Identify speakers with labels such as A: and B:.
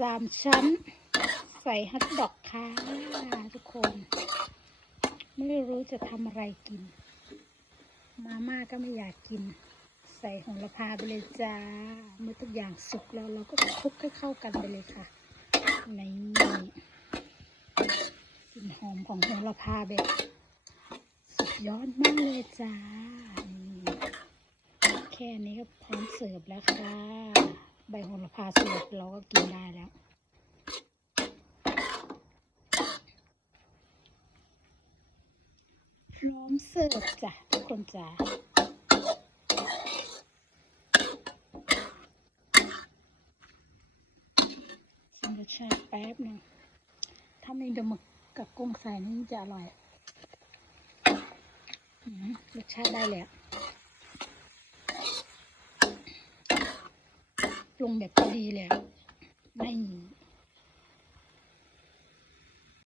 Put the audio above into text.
A: สามชั้น ใส่ฮัทดอกค่ะทุกคน ไม่รู้จะทำอะไรกิน มาม่าก็ไม่อยากกิน ใส่โหระพาไปเลยจ้า เมื่อทุกอย่างสุกแล้วเราก็คลุกให้เข้ากันไปเลยค่ะในกลิ่นหอมของโหระพาแบบสุดยอดมากเลยจ้า แค่นี้ก็พร้อมเสิร์ฟแล้วค่ะ ใบโหระพาสดเราก็กินได้แล้วพร้อมเสิร์ฟจ้ะทุกคนจ้าชิมรสชาติแป๊บหนึ่งถ้ามีปลาหมึกกับกุ้งใส่นี่จะอร่อยรสชาติได้เลย ลงแบบพอดีแล้วไม่